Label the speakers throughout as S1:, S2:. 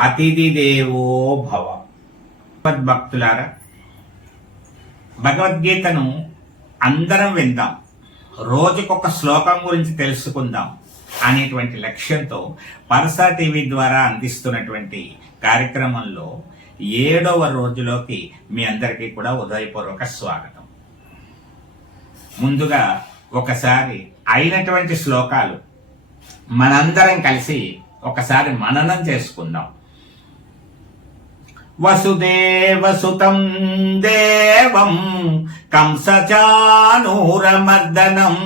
S1: అతిథి దేవో భవ. భక్తులారా భగవద్గీతను అందరం విందాం. రోజుకొక శ్లోకం గురించి తెలుసుకుందాం అనేటువంటి లక్ష్యంతో పరసా టీవీ ద్వారా అందిస్తున్నటువంటి కార్యక్రమంలో ఏడవ రోజులోకి మీ అందరికీ కూడా ఉదయపూర్వక స్వాగతం. ముందుగా ఒకసారి అయినటువంటి శ్లోకాలు మనందరం కలిసి ఒకసారి మననం చేసుకుందాం. వసుదేవసుతం దేవం కంసచానూరమర్దనం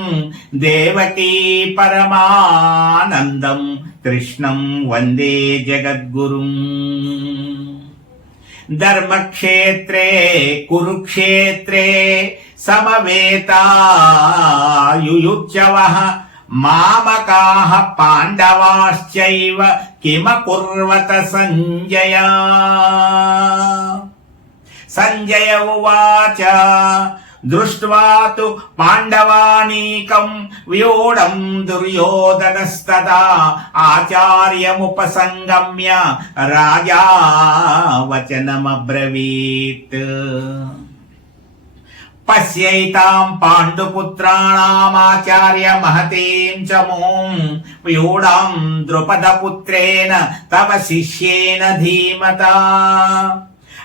S1: దేవకీ పరమానందం కృష్ణం వందే జగద్గురుం. ధర్మక్షేత్రే కురుక్షేత్రే సమవేతాయుత్సవ మామకాహ పాండవాశ్చైవ కిమకుర్వత సంజయ. సంజయ ఉవాచ దృష్ట్వా తు పాండవానీకం వ్యూఢం దుర్యోధనస్తదా ఆచార్యముపసంగమ్య రాజా వచనమబ్రవీత్ पश्यैताम् पाण्डुपुत्राणामाचार्य महतीम् च मूम् व्यूढाम् द्रुपदपुत्रेण तव शिष्येन धीमता।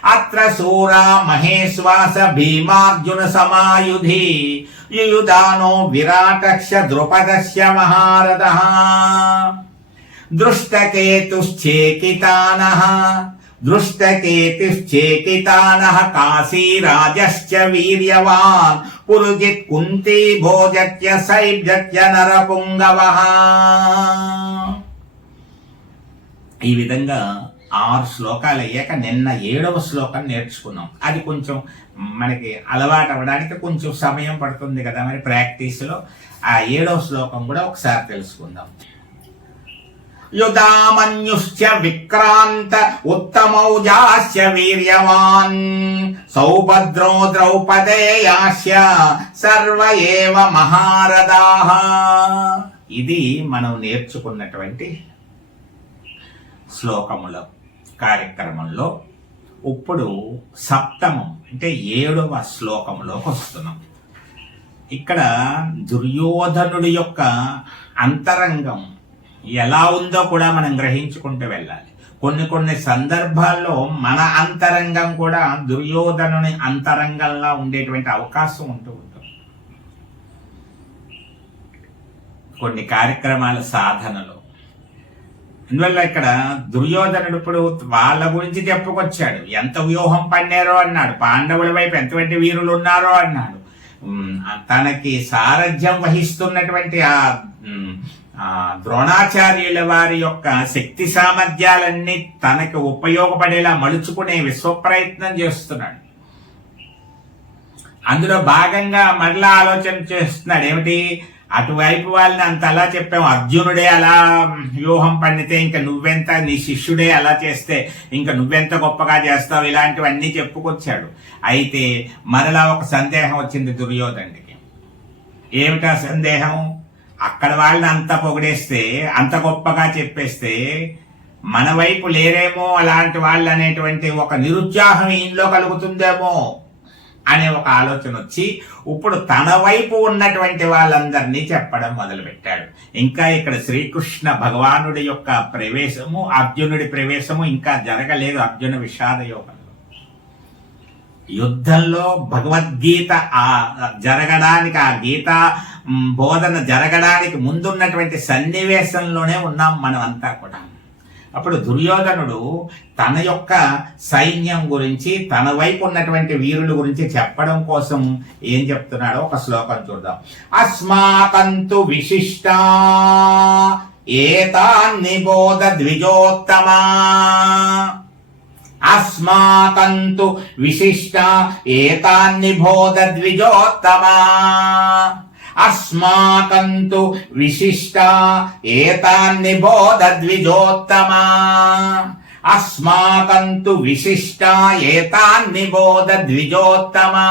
S1: अत्र सूरा महेश्वास भीमार्जुनसमायुधि युयुदानो विराटक्ष द्रुपदस्य महारथः। दृष्टकेतुश्चेकितानः దృష్టకేతుశ్చేకితానः కాశీరాజశ్చ వీర్యవాన్ పురుజిత్ కుంతీ భోజత్య సైభ్యత్య నరపుంగవః. ఈ విధంగా ఆరు శ్లోకాలు అయ్యాక నిన్న ఏడవ శ్లోకం నేర్చుకున్నాం. అది కొంచెం మనకి అలవాటు అవ్వడానికి కొంచెం సమయం పడుతుంది కదా మరి ప్రాక్టీస్లో. ఆ ఏడవ శ్లోకం కూడా ఒకసారి తెలుసుకుందాం. యుధామన్యుశ్చ విక్రాంత ఉత్తమౌజాస్య వీర్యవాన్ సౌభద్రో ద్రౌపదేయాస్య సర్వ ఏవ మహారథాః ఇది మనం నేర్చుకున్నటువంటి శ్లోకముల కార్యక్రమంలో ఇప్పుడు సప్తమం అంటే ఏడవ శ్లోకంలోకి వస్తున్నాం. ఇక్కడ దుర్యోధనుడి యొక్క అంతరంగం ఎలా ఉందో కూడా మనం గ్రహించుకుంటూ వెళ్ళాలి. కొన్ని కొన్ని సందర్భాల్లో మన అంతరంగం కూడా దుర్యోధనుని అంతరంగంలా ఉండేటువంటి అవకాశం ఉంటూ ఉంటుంది. కొన్ని కార్యక్రమాల సాధనలో. అందువల్ల ఇక్కడ దుర్యోధనుడు ఇప్పుడు వాళ్ళ గురించి చెప్పుకొచ్చాడు. ఎంత వ్యూహం పన్నారో అన్నాడు. పాండవుల వైపు ఎంతమంది వీరులు ఉన్నారో అన్నాడు. తనకి సారథ్యం వహిస్తున్నటువంటి ఆ ద్రోణాచార్యుల వారి యొక్క శక్తి సామర్థ్యాలన్నీ తనకి ఉపయోగపడేలా మలుచుకునే విశ్వప్రయత్నం చేస్తున్నాడు. అందులో భాగంగా మరలా ఆలోచన చేస్తున్నాడు. ఏమిటి? అటువైపు వాళ్ళని అంత అలా చెప్పాం. అర్జునుడే అలా వ్యూహం పండితే ఇంకా నువ్వెంత నీ శిష్యుడే అలా చేస్తే ఇంకా నువ్వెంత గొప్పగా చేస్తావు? ఇలాంటివన్నీ చెప్పుకొచ్చాడు. అయితే మరలా ఒక సందేహం వచ్చింది దుర్యోధనుడికి. ఏమిటా సందేహం? అక్కడ వాళ్ళని అంత పొగిడేస్తే అంత గొప్పగా చెప్పేస్తే మన వైపు లేరేమో అలాంటి వాళ్ళు అనేటువంటి ఒక నిరుత్సాహం ఈయనలో కలుగుతుందేమో అనే ఒక ఆలోచన వచ్చి ఇప్పుడు తన వైపు ఉన్నటువంటి వాళ్ళందరినీ చెప్పడం మొదలుపెట్టాడు. ఇంకా ఇక్కడ శ్రీకృష్ణ భగవానుడి యొక్క ప్రవేశము అర్జునుడి ప్రవేశము ఇంకా జరగలేదు అర్జున విషాద యోగంలో యుద్ధంలో భగవద్గీత ఆ జరగడానికి ఆ గీత బోధన జరగడానికి ముందున్నటువంటి సన్నివేశంలోనే ఉన్నాం మనం అంతా కూడా. అప్పుడు దుర్యోధనుడు తన యొక్క సైన్యం గురించి తన వైపు ఉన్నటువంటి వీరుల గురించి చెప్పడం కోసం ఏం చెప్తున్నాడో ఒక శ్లోకం చూద్దాం. అస్మాకంతు విశిష్ట ఏతాన్ని బోధ ద్విజోత్తమా? అస్మాకంతు విశిష్ట ఏతాన్ని బోధ ద్విజోత్తమా? అస్మాకంతు విశిష్ట ఏతాన్ని బోధ ద్విజోత్తమా అస్మాకంతు విశిష్ట ఏతాన్ని బోధ ద్విజోత్తమా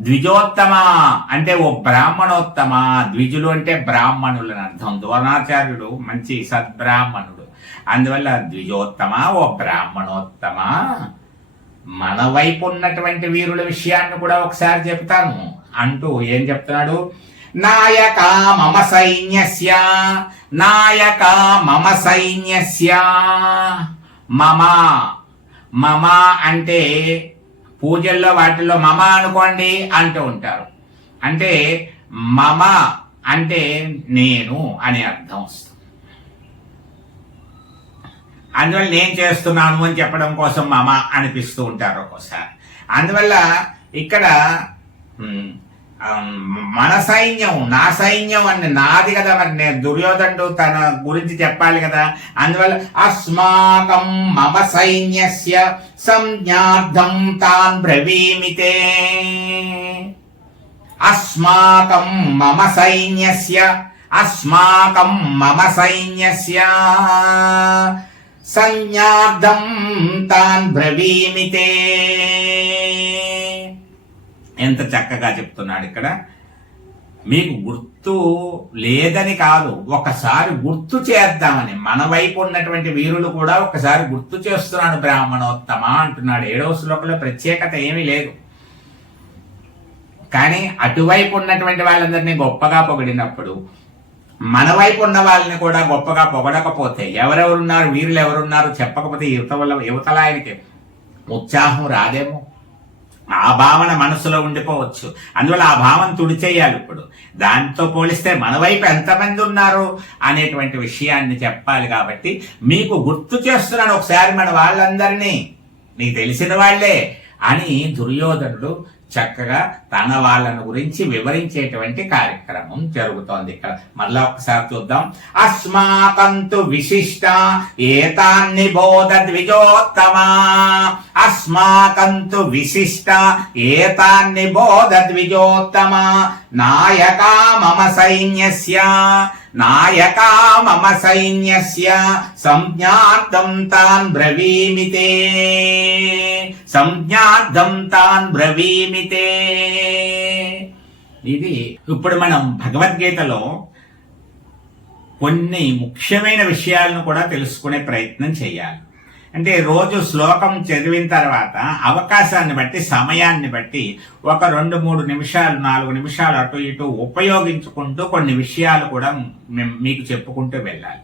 S1: ద్విజోత్తమ అంటే ఓ బ్రాహ్మణోత్తమ? ద్విజులు అంటే బ్రాహ్మణులు అని అర్థం. ద్రోణాచార్యుడు మంచి సద్బ్రాహ్మణుడు. అందువల్ల ద్విజోత్తమ? ఓ బ్రాహ్మణోత్తమ? మన వైపు ఉన్నటువంటి వీరుల విషయాన్ని కూడా ఒకసారి చెప్తాను. అంటూ ఏం చెప్తున్నాడు? నాయక మమ సైన్యస్య నాయక మమ సైన్యస్య. మమ మమ అంటే పూజల్లో వాటిల్లో మమ అనుకోండి అంటూ ఉంటారు. అంటే మమ అంటే నేను అనే అర్థం వస్తుంది. అందువల్ల నేను చేస్తున్నాను అని చెప్పడం కోసం మమ అనిపిస్తూ ఉంటారు ఒక్కోసారి. అందువల్ల ఇక్కడ మన సైన్యం నా సైన్యం అని నాది కదా మరి నేను దుర్యోధనుడు తన గురించి చెప్పాలి కదా. అందువల్ల అస్మాకం మమ సైన్యస్య సంజ్ఞార్థం తాన్ బ్రవీమితే. అస్మాకం మమ సైన్యస్య అస్మాకం మమ సైన్యస్య సంజ్ఞార్థం తాన్ బ్రవీమితే. ఎంత చక్కగా చెప్తున్నాడు ఇక్కడ? మీకు గుర్తు లేదని కాదు ఒకసారి గుర్తు చేద్దామని. మన వైపు ఉన్నటువంటి వీరులు కూడా ఒకసారి గుర్తు చేస్తున్నాడు బ్రాహ్మణోత్తమ అంటున్నాడు. ఏడవ శ్లోకంలో ప్రత్యేకత ఏమీ లేదు. కానీ అటువైపు ఉన్నటువంటి వాళ్ళందరినీ గొప్పగా పొగిడినప్పుడు మన వైపు ఉన్న వాళ్ళని కూడా గొప్పగా పొగడకపోతే ఎవరెవరున్నారు వీరులు ఎవరున్నారు చెప్పకపోతే యువత వల్ల యువతలాయనకి ఉత్సాహం రాదేమో? ఆ భావన మనసులో ఉండిపోవచ్చు. అందువల్ల ఆ భావన తుడిచేయాలి ఇప్పుడు. దాంతో పోలిస్తే మన వైపు ఎంతమంది ఉన్నారు అనేటువంటి విషయాన్ని చెప్పాలి కాబట్టి మీకు గుర్తు చేస్తున్నాను ఒకసారి మన వాళ్ళందరినీ. నీకు తెలిసిన వాళ్ళే అని దుర్యోధనుడు చక్కగా తన వాళ్ళను గురించి వివరించేటువంటి కార్యక్రమం జరుగుతోంది ఇక్కడ. మళ్ళా ఒకసారి చూద్దాం. అస్మాకంతు విశిష్ట ఏతాన్ని బోధ ద్విజోత్తమా? అస్మాకంతు విశిష్ట ఏతాన్ని బోధ ద్విజోత్తమా? నాయకా మమ సైన్యస్య నాయకా మమ సైన్యస్య సంజ్ఞార్థం తాన్ బ్రవీమితే. సంజ్ఞార్థం తాన్ బ్రవీమితే. ఇది ఇప్పుడు మనం భగవద్గీతలో కొన్ని ముఖ్యమైన విషయాలను కూడా తెలుసుకునే ప్రయత్నం చేయాలి. అంటే రోజు శ్లోకం చదివిన తర్వాత అవకాశాన్ని బట్టి సమయాన్ని బట్టి ఒక రెండు మూడు నిమిషాలు నాలుగు నిమిషాలు అటు ఇటు ఉపయోగించుకుంటూ కొన్ని విషయాలు కూడా మేము మీకు చెప్పుకుంటూ వెళ్ళాలి.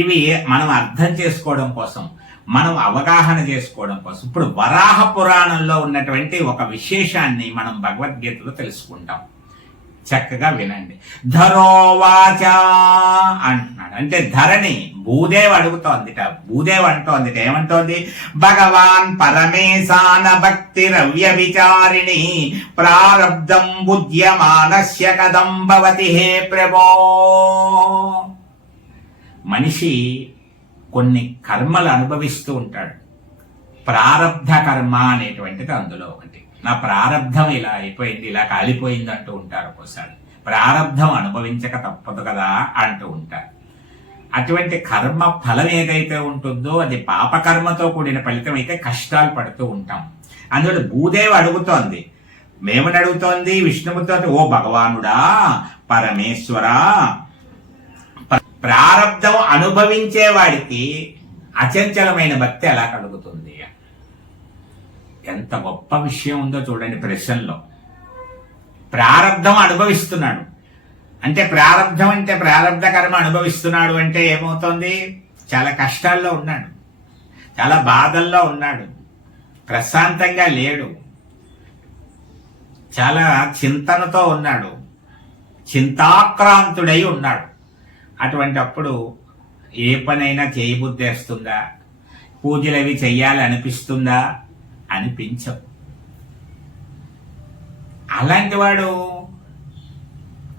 S1: ఇవి మనం అర్థం చేసుకోవడం కోసం మనం అవగాహన చేసుకోవడం కోసం. ఇప్పుడు వరాహ పురాణంలో ఉన్నటువంటి ఒక విశేషాన్ని మనం భగవద్గీతలో తెలుసుకుంటాం. చక్కగా వినండి. ధరోవాచ అంటున్నాడు అంటే ధరణి భూదేవ్ అడుగుతోందిట. భూదేవ్ అంటోందిట. ఏమంటోంది? భగవాన్ పరమేశాన భక్తి రవ్య విచారిణి ప్రారబ్ధం బుద్ధ్యమానస్య కదం భవతి హే ప్రభో! మనిషి కొన్ని కర్మలు అనుభవిస్తూ ఉంటాడు. ప్రారబ్ధ కర్మ అనేటువంటిది అందులో ఒకటి. నా ప్రారబ్ధం ఇలా అయిపోయింది ఇలా కాలిపోయింది అంటూ ఉంటారు ఒక్కోసారి. ప్రారబ్ధం అనుభవించక తప్పదు కదా అంటూ ఉంటారు. అటువంటి కర్మ ఫలం ఏదైతే ఉంటుందో అది పాపకర్మతో కూడిన ఫలితం అయితే కష్టాలు పడుతూ ఉంటాం. అందులో భూదేవి అడుగుతోంది. మేమని అడుగుతోంది విష్ణువుతో ఓ భగవానుడా పరమేశ్వరా ప్రారంధం ప్రారబ్ధం అనుభవించే వాడికి అచంచలమైన భక్తి ఎలా కలుగుతుంది? ఎంత గొప్ప విషయం ఉందో చూడండి ప్రశ్నలో ప్రారంధం అనుభవిస్తున్నాడు. అంటే ప్రారబ్ధం అంటే ప్రారబ్ధ కర్మ అనుభవిస్తున్నాడు అంటే ఏమవుతోంది? చాలా కష్టాల్లో ఉన్నాడు. చాలా బాధల్లో ఉన్నాడు. ప్రశాంతంగా లేడు. చాలా చింతనతో ఉన్నాడు. చింతాక్రాంతుడై ఉన్నాడు. అటువంటి అప్పుడు ఏ పనైనా చేయబుద్ధేస్తుందా? పూజలు అవి చెయ్యాలి అనిపిస్తుందా అనిపించవు. అలాంటి వాడు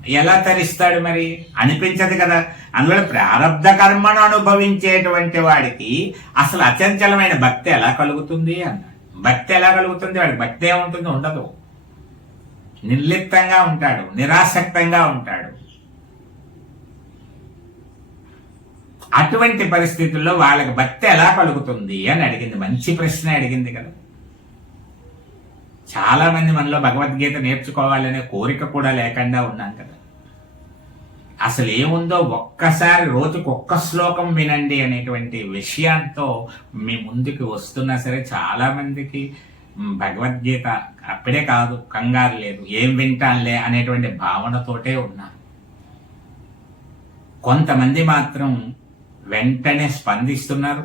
S1: ఎలా తరిస్తాడు మరి? అనిపించదు కదా. అందువల్ల ప్రారంధ కర్మను అనుభవించేటువంటి వాడికి అసలు అచంచలమైన భక్తి ఎలా కలుగుతుంది అన్నాడు. భక్తి ఎలా కలుగుతుంది? వాడికి భక్తి ఏముంటుంది? ఉండదు. నిర్లిప్తంగా ఉంటాడు. నిరాసక్తంగా ఉంటాడు. అటువంటి పరిస్థితుల్లో వాళ్ళకి భక్తి ఎలా కలుగుతుంది అని అడిగింది. మంచి ప్రశ్న అడిగింది కదా. చాలా మంది మనలో భగవద్గీత నేర్చుకోవాలనే కోరిక కూడా లేకుండా ఉన్నాం కదా. అసలు ఏముందో ఒక్కసారి రోజుకు ఒక్క శ్లోకం వినండి అనేటువంటి విషయంతో మీ ముందుకు వస్తున్నా సరే చాలా మందికి భగవద్గీత అప్పుడే కాదు కంగారు లేదు. ఏం వింటానులే అనేటువంటి భావనతోటే ఉన్నారు కొంతమంది మాత్రం వెంటనే స్పందిస్తున్నారు.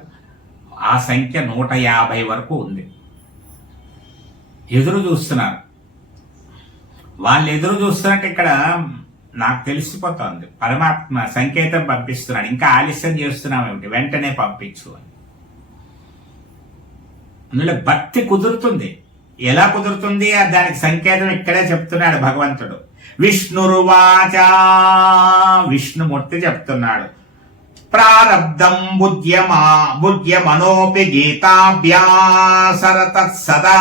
S1: ఆ సంఖ్య నూట యాభై వరకు ఉంది. ఎదురు చూస్తున్నారు. వాళ్ళు ఎదురు చూస్తున్నట్టు ఇక్కడ నాకు తెలిసిపోతోంది. పరమాత్మ సంకేతం పంపిస్తున్నాడు. ఇంకా ఆలస్యం చేస్తున్నాం ఏమిటి? వెంటనే పంపించు అని. అందులో భక్తి కుదురుతుంది. ఎలా కుదురుతుంది? దానికి సంకేతం ఇక్కడే చెప్తున్నాడు భగవంతుడు. విష్ణురువాచ! విష్ణుమూర్తి చెప్తున్నాడు. ప్రారబ్ధం బుద్ధ్యమా బుద్ధ్యమనోపి గీతాభ్యాసరత సదా.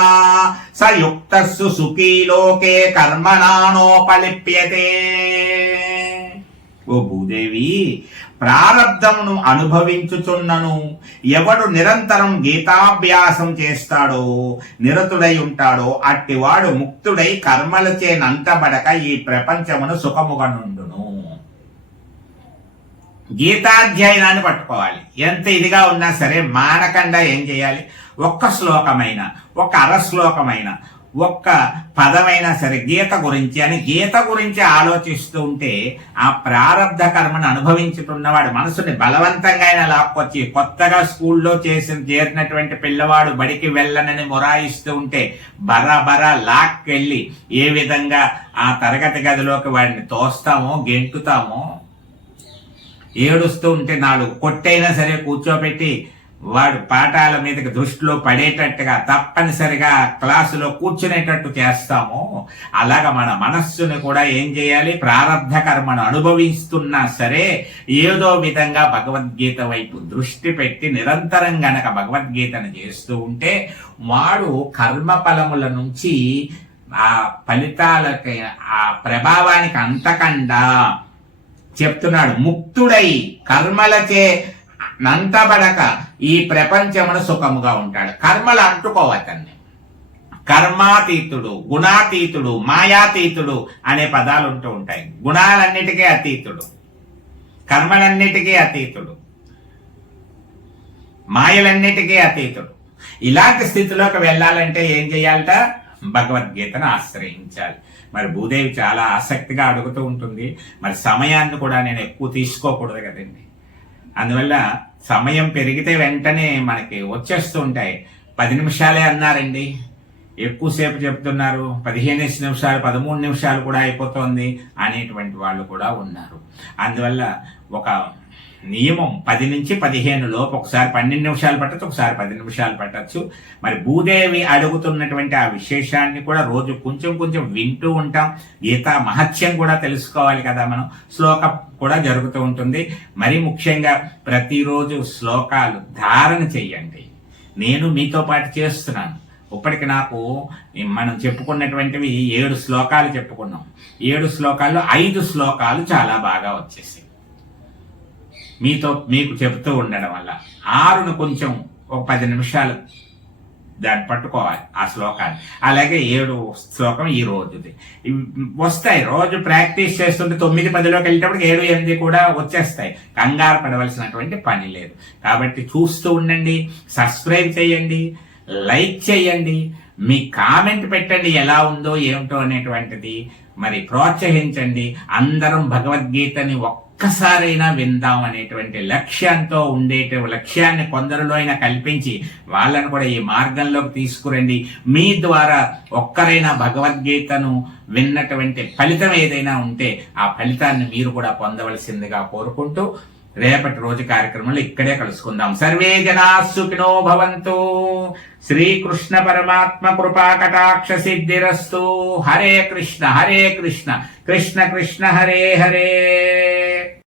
S1: సయుక్తస్సు సుఖీ లోకే కర్మణానోపలిప్యతే ఓ భూదేవి ప్రారబ్ధమును అనుభవించుచున్నను. ఎవడు నిరంతరం గీతాభ్యాసం చేస్తాడో నిరతుడై ఉంటాడో అట్టివాడు ముక్తుడై కర్మలచే నంతబడక ఈ ప్రపంచమును సుఖముగా నుండును గీతాధ్యయనాన్ని పట్టుకోవాలి. ఎంత ఇదిగా ఉన్నా సరే మానకుండా ఏం చేయాలి? ఒక్క శ్లోకమైన ఒక్క అర శ్లోకమైన ఒక్క పదమైనా సరే గీత గురించి అని గీత గురించి ఆలోచిస్తూ ఉంటే ఆ ప్రారంధ కర్మను అనుభవించుతున్నవాడు మనసుని బలవంతంగా అయినా లాక్కొచ్చి కొత్తగా స్కూల్లో చేసిన చేరినటువంటి పిల్లవాడు బడికి వెళ్ళనని మొరాయిస్తూ ఉంటే బరాబరా లాక్కెళ్ళి ఏ విధంగా ఆ తరగతి గదిలోకి వాడిని తోస్తామో గెంటుతామో ఏడుస్తూ ఉంటే నాలుగు కొట్టైనా సరే కూర్చోబెట్టి వాడు పాఠాల మీదకి దృష్టిలో పడేటట్టుగా తప్పనిసరిగా క్లాసులో కూర్చునేటట్టు చేస్తాము. అలాగ మన మనస్సును కూడా ఏం చేయాలి? ప్రారంధ కర్మను అనుభవిస్తున్నా సరే ఏదో విధంగా భగవద్గీత వైపు దృష్టి పెట్టి నిరంతరం గనక భగవద్గీతను చేస్తూ ఉంటే వాడు కర్మ ఫలముల నుంచి ఆ ఫలితాలకి ఆ ప్రభావానికి అంతకుండా చెప్తున్నాడు. ముక్తుడై కర్మలచే నంతబడక ఈ ప్రపంచమును సుఖముగా ఉంటాడు. కర్మలు అంటుకోవతన్ని కర్మాతీతుడు గుణాతీతుడు మాయాతీతుడు అనే పదాలు ఉంటూ ఉంటాయి. గుణాలన్నిటికీ అతీతుడు. కర్మలన్నిటికీ అతీతుడు. మాయలన్నిటికీ అతీతుడు. ఇలాంటి స్థితిలోకి వెళ్ళాలంటే ఏం చేయాలట? భగవద్గీతను ఆశ్రయించాలి. మరి భూదేవి చాలా ఆసక్తిగా అడుగుతూ ఉంటుంది. మరి సమయాన్ని కూడా నేను ఎక్కువ తీసుకోకూడదు కదండి. అందువల్ల సమయం పెరిగితే వెంటనే మనకి వచ్చేస్తూ ఉంటాయి పది నిమిషాలే అన్నారండి. ఎక్కువసేపు చెప్తున్నారు. పదిహేను నిమిషాలు పదమూడు నిమిషాలు కూడా అయిపోతుంది అనేటువంటి వాళ్ళు కూడా ఉన్నారు. అందువల్ల ఒక నియమం పది నుంచి పదిహేను లోపు ఒకసారి పన్నెండు నిమిషాలు పట్టచ్చు ఒకసారి పది నిమిషాలు పట్టచ్చు. మరి భూదేవి అడుగుతున్నటువంటి ఆ విశేషాన్ని కూడా రోజు కొంచెం కొంచెం వింటూ ఉంటాం. గీతా మహత్యం కూడా తెలుసుకోవాలి కదా మనం. శ్లోకం కూడా జరుగుతూ ఉంటుంది. మరి ముఖ్యంగా ప్రతిరోజు శ్లోకాలు ధారణ చెయ్యండి. నేను మీతో పాటు చేస్తున్నాను. ఇప్పటికి నాకు మనం చెప్పుకున్నటువంటివి ఏడు శ్లోకాలు చెప్పుకున్నాం. ఏడు శ్లోకాల్లో ఐదు శ్లోకాలు చాలా బాగా వచ్చేసాయి. మీతో మీకు చెబుతూ ఉండడం వల్ల ఆరును కొంచెం ఒక పది నిమిషాలు దాన్ని పట్టుకోవాలి ఆ శ్లోకాన్ని. అలాగే ఏడు శ్లోకం ఈ రోజుది. వస్తాయి. రోజు ప్రాక్టీస్ చేస్తుంటే తొమ్మిది పదిలోకి వెళ్ళేటప్పటికి ఏడు ఎనిమిది కూడా వచ్చేస్తాయి. కంగారు పడవలసినటువంటి పని లేదు. కాబట్టి చూస్తూ ఉండండి సబ్స్క్రైబ్ చేయండి లైక్ చేయండి మీ కామెంట్ పెట్టండి ఎలా ఉందో ఏమిటో అనేటువంటిది మరి ప్రోత్సహించండి. అందరం భగవద్గీతని ఒక్కసారైనా విందాం అనేటువంటి లక్ష్యంతో ఉండేట లక్ష్యాన్ని కొందరిలో అయినా కల్పించి వాళ్ళను కూడా ఈ మార్గంలోకి తీసుకురండి. మీ ద్వారా ఒక్కరైనా భగవద్గీతను విన్నటువంటి ఫలితం ఏదైనా ఉంటే ఆ ఫలితాన్ని మీరు కూడా పొందవలసిందిగా కోరుకుంటూ రేపటి రోజు కార్యక్రమంలో ఇక్కడే కలుసుకుందాం. సర్వే జనా సుఖినో భవంతు. శ్రీకృష్ణ పరమాత్మ కృపా కటాక్ష సిద్ధిరస్తు. హరే కృష్ణ హరే కృష్ణ. కృష్ణ కృష్ణ హరే హరే.